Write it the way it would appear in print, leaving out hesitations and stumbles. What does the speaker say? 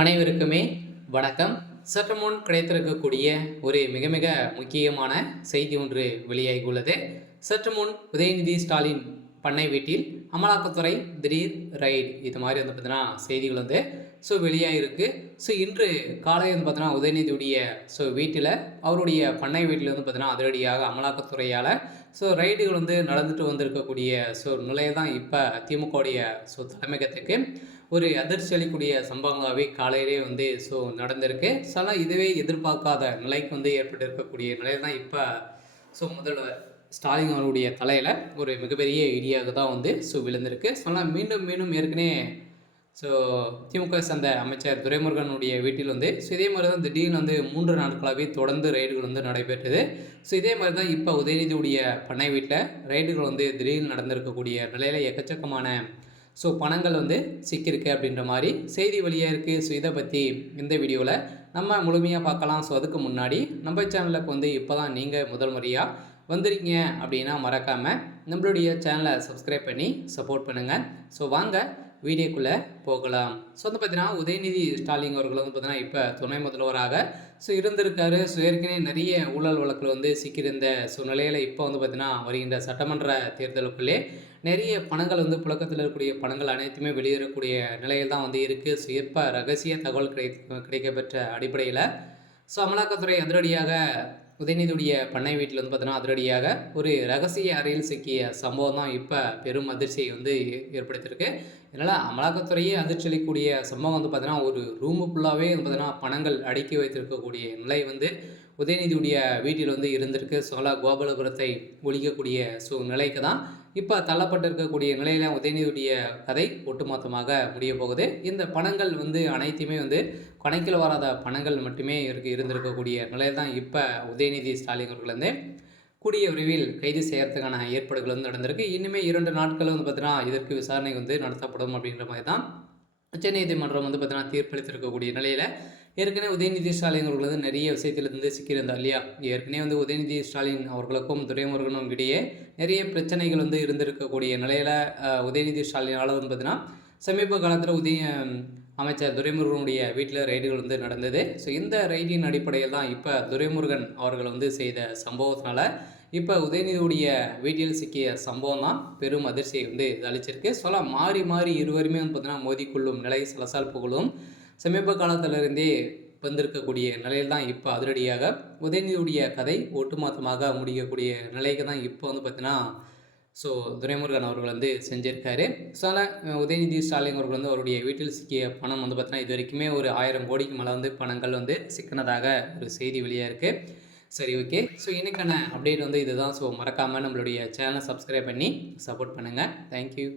அனைவருக்குமே வணக்கம். சற்று முன் கிடைத்திருக்கக்கூடிய ஒரு மிக மிக முக்கியமான செய்தி ஒன்று வெளியாகியுள்ளது. சற்று முன் உதயநிதி ஸ்டாலின் பண்ணை வீட்டில் அமலாக்கத்துறை திடீர் ரைடு இது மாதிரி பார்த்தீங்கன்னா செய்திகள் வெளியாகிருக்கு. இன்று காலை பார்த்தீங்கன்னா உதயநிதியுடைய வீட்டில் அவருடைய பண்ணை வீட்டில் பார்த்தீங்கன்னா அதிரடியாக அமலாக்கத்துறையால் ரைடுகள் நடந்துட்டு வந்திருக்கக்கூடிய நிலையை தான் இப்போ திமுகவுடைய தலைமையகத்துக்கு ஒரு அதிர்ச்சி அளிக்கூடிய சம்பவங்களாகவே காலையிலே நடந்திருக்கு. ஆனால் இதுவே எதிர்பார்க்காத நிலைக்கு ஏற்பட்டிருக்கக்கூடிய நிலை தான் இப்போ முதல்வர் ஸ்டாலின் அவருடைய தலையில் ஒரு மிகப்பெரிய இடியாக தான் விழுந்திருக்கு. ஆனால் மீண்டும் மீண்டும் ஏற்கனவே திமுக சேர்ந்த அமைச்சர் துரைமுருகனுடைய வீட்டில் இதே மாதிரி தான் திடீர்னு 3 நாட்களாகவே தொடர்ந்து ரைடுகள் நடைபெற்றது. இதே மாதிரி தான் இப்போ உதயநிதியுடைய பண்ணை வீட்டில் ரைடுகள் திடீர்னு நடந்திருக்கக்கூடிய நிலையில் எக்கச்சக்கமான பணங்கள் சிக்கியிருக்கு அப்படின்ற மாதிரி செய்தி வழியாக இருக்குது. இதை பற்றி இந்த வீடியோவில் நம்ம முழுமையாக பார்க்கலாம். அதுக்கு முன்னாடி நம்ம சேனலுக்கு இப்போ தான் நீங்கள் முதல் முறையாக வந்துருக்கீங்க அப்படின்னா மறக்காமல் நம்மளுடைய சேனலை சப்ஸ்கிரைப் பண்ணி சப்போர்ட் பண்ணுங்கள். வாங்க வீடியோக்குள்ளே போகலாம். பார்த்தீங்கன்னா உதயநிதி ஸ்டாலின் அவர்கள் பார்த்தீங்கன்னா இப்போ துணை முதல்வராக இருந்திருக்காரு. ஏற்கனவே நிறைய ஊழல் வழக்கில் சிக்கியிருந்த நிலையில் இப்போ பார்த்தீங்கன்னா வருகின்ற சட்டமன்ற தேர்தலுக்குள்ளே நிறைய பணங்கள் புழக்கத்தில் இருக்கக்கூடிய பணங்கள் அனைத்துமே வெளியேறக்கூடிய நிலையில் தான் இருக்குது. இப்போ ரகசிய தகவல் கிடைக்கப்பெற்ற அடிப்படையில் அமலாக்கத்துறை அதிரடியாக உதயநிதியுடைய பண்ணை வீட்டில் பார்த்தீங்கன்னா அதிரடியாக ஒரு ரகசிய அறையில் சிக்கிய சம்பவம் தான் இப்போ பெரும் அதிர்ச்சியை ஏற்படுத்தியிருக்கு. இதனால் அமலாக்கத்துறையே அதிர்ச்சி அளிக்கக்கூடிய சம்பவம் பார்த்தீங்கன்னா ஒரு ரூமு ஃபுல்லாகவே பார்த்தீங்கன்னா பணங்கள் அடுக்கி வைத்திருக்கக்கூடிய நிலை உதயநிதியுடைய வீட்டில் இருந்திருக்கு. கோபாலபுரத்தை ஒழிக்கக்கூடிய நிலைக்கு தான் இப்போ தள்ளப்பட்டிருக்கக்கூடிய நிலையில் உதயநிதியுடைய கதை ஒட்டுமொத்தமாக முடிய போகுது. இந்த பணங்கள் அனைத்துமே கணக்கில் வராத பணங்கள் மட்டுமே இருந்திருக்கக்கூடிய நிலையில் தான் இப்போ உதயநிதி ஸ்டாலின் அவர்கள் கூடிய விரைவில் கைது செய்யறதுக்கான ஏற்பாடுகள் நடந்திருக்கு. இன்னுமே 2 நாட்கள் பார்த்தீங்கன்னா இதற்கு விசாரணை நடத்தப்படும் அப்படின்ற மாதிரி தான் உச்சநீதிமன்றம் பார்த்தீங்கன்னா தீர்ப்பளித்திருக்கக்கூடிய நிலையில் ஏற்கனவே உதயநிதி ஸ்டாலின் அவர்கள் நிறைய விஷயத்திலிருந்து சிக்கியிருந்தார் இல்லையா. ஏற்கனவே உதயநிதி ஸ்டாலின் அவர்களுக்கும் துரைமுருகனும் இடையே நிறைய பிரச்சனைகள் இருந்திருக்கக்கூடிய நிலையில் உதயநிதி ஸ்டாலினால் பார்த்தீங்கன்னா சமீப காலத்தில் அமைச்சர் துரைமுருகனுடைய வீட்டில் ரைடுகள் நடந்தது. இந்த ரைடின் அடிப்படையில் தான் இப்போ துரைமுருகன் அவர்கள் செய்த சம்பவத்தினால இப்போ உதயநிதியுடைய வீட்டில் சிக்கிய சம்பவம் தான் பெரும் அதிர்ச்சியை அளிச்சிருக்கு. மாறி மாறி இருவருமே பார்த்தீங்கன்னா மோதிக்கொள்ளும் நிலை சலசலப்புகளும் சமீப காலத்திலிருந்தே வந்திருக்கக்கூடிய நிலையில் தான் இப்போ அதிரடியாக உதயநிதியுடைய கதை ஒட்டுமொத்தமாக முடியக்கூடிய நிலைக்கு தான் இப்போ பார்த்தீங்கன்னா துரைமுருகன் அவர்கள் செஞ்சிருக்காரு. உதயநிதி ஸ்டாலின் அவர்கள் அவருடைய வீட்டில் சிக்கிய பணம் பார்த்தீங்கன்னா இது வரைக்குமே ஒரு 1000 கோடிக்கு மேலே பணங்கள் சிக்கினதாக ஒரு செய்தி வெளியாக இருக்குது. சரி, ஓகே. இன்றைக்கான அப்டேட் இதுதான். மறக்காமல் நம்மளுடைய சேனலை சப்ஸ்கிரைப் பண்ணி சப்போர்ட் பண்ணுங்கள். தேங்க்யூ.